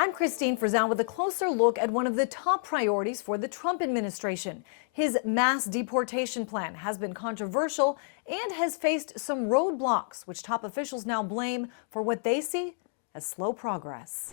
I'm Christine Frizzell with a closer look at one of the top priorities for the Trump administration. His mass deportation plan has been controversial and has faced some roadblocks, which top officials now blame for what they see as slow progress.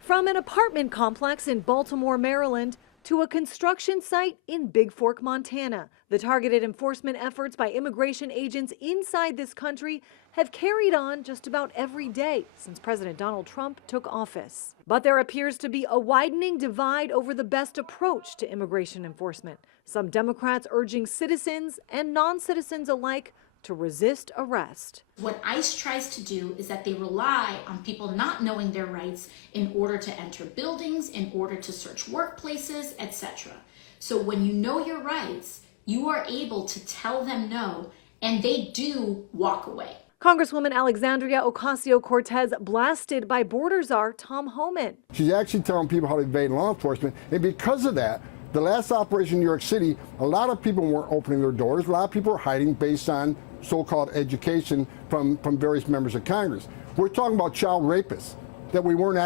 From an apartment complex in Baltimore, Maryland, to a construction site in Big Fork, Montana, the targeted enforcement efforts by immigration agents inside this country have carried on just about every day since President Donald Trump took office. But there appears to be a widening divide over the best approach to immigration enforcement. Some Democrats urging citizens and non-citizens alike to resist arrest. What ICE tries to do is that they rely on people not knowing their rights in order to enter buildings, in order to search workplaces, etc. So when you know your rights, you are able to tell them no, and they do walk away. Congresswoman Alexandria Ocasio-Cortez blasted by border czar Tom Homan. She's actually telling people how to evade law enforcement, and because of that, the last operation in New York City, a lot of people weren't opening their doors. A lot of people were hiding based on so-called education from various members of Congress. We're talking about child rapists that we weren't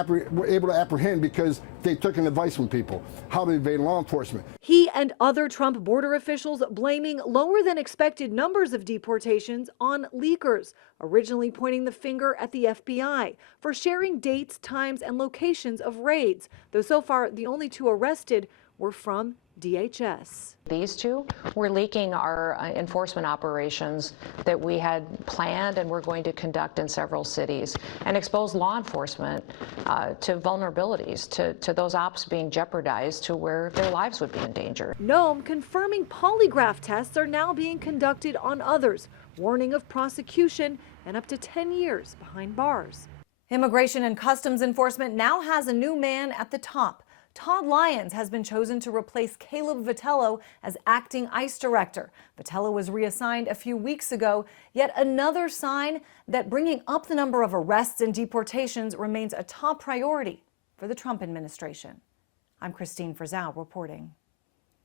able to apprehend because they took an advice from people, how to evade law enforcement. He and other Trump border officials blaming lower than expected numbers of deportations on leakers, originally pointing the finger at the FBI for sharing dates, times, and locations of raids, though so far the only two arrested were from DHS. These two were leaking our enforcement operations that we had planned and we're going to conduct in several cities and expose law enforcement to vulnerabilities, to those ops being jeopardized to where their lives would be in danger. Nome confirming polygraph tests are now being conducted on others, warning of prosecution and up to 10 years behind bars. Immigration and Customs Enforcement now has a new man at the top. Todd Lyons has been chosen to replace Caleb Vitello as acting ICE director. Vitello was reassigned a few weeks ago, yet another sign that bringing up the number of arrests and deportations remains a top priority for the Trump administration. I'm Christine Frizzell reporting.